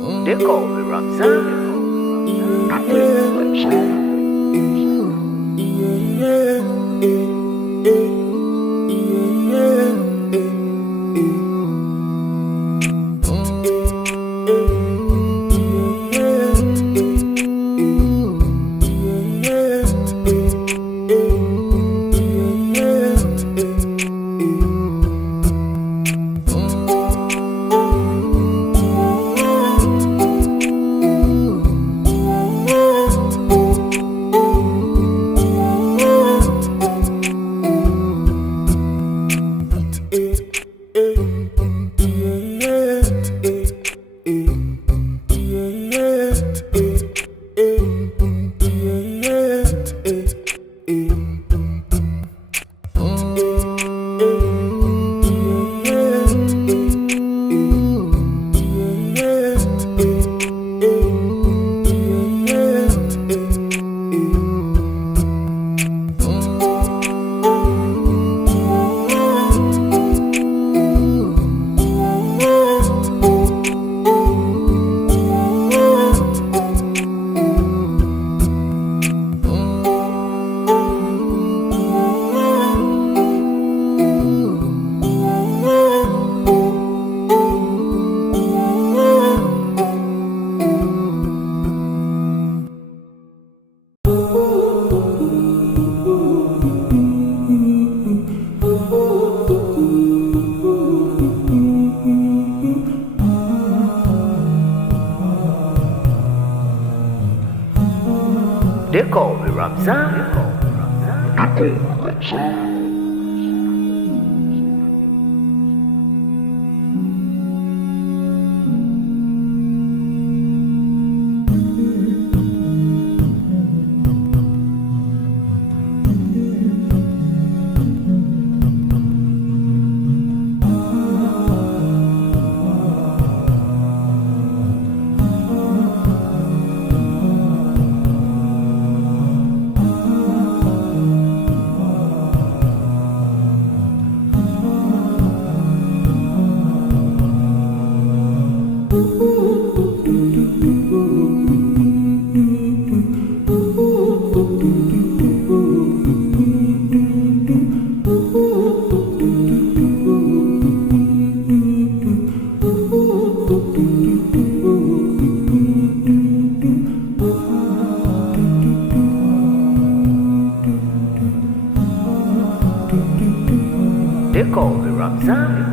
They call me Ramzan. They call me Ramzan. They call me Ramzan.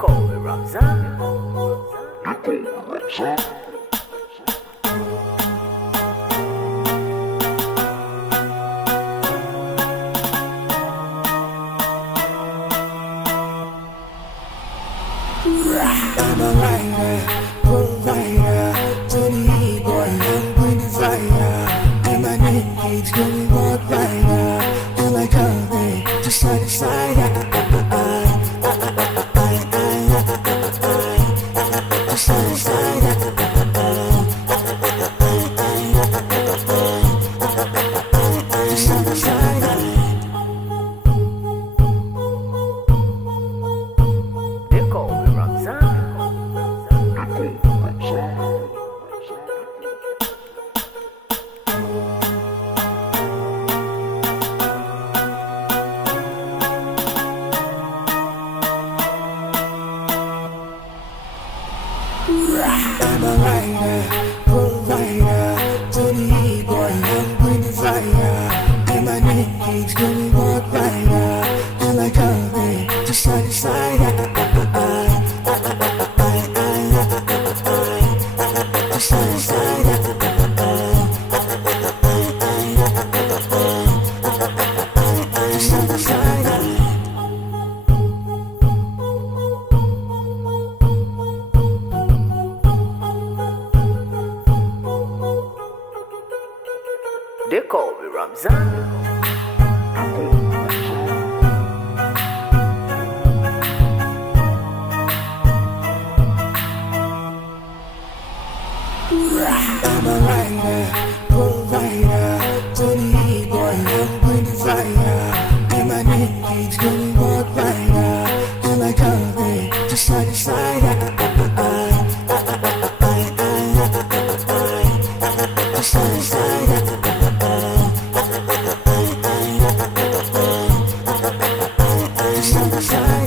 Lyrical with Ramzan. I'm a writer, provider, to the boy, I'm going to fire. And my name keeps going walk rider, and I come to side to side. Side to side. Side to side. Lyrical with Ramzan. I'm a writer, provider, to the boy, I'm going to fire. And my name keeps going walk rider, and I come to side to side. Side to side. Side to side. Lyrical with Ramzan. I'm a writer, provider, to the boy, I'm going to fire. And my name keeps going walk rider, and I come to side to side. Side to side. Side to side.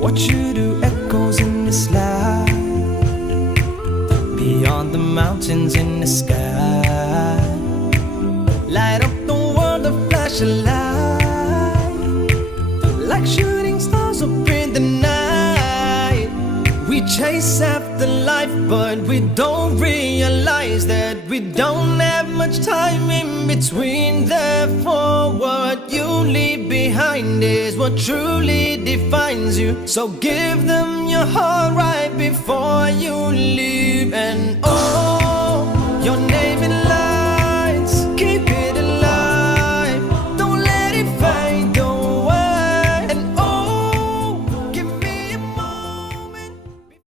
What you do echoes in the slide, beyond the mountains in the sky. Light up the world, a flash of light, like shooting stars up in the night. We chase after life, but we don't realize that we don't have much time in between. Therefore, what you leave behind is what truly defines you. So give them your heart right before you leave. And oh, your name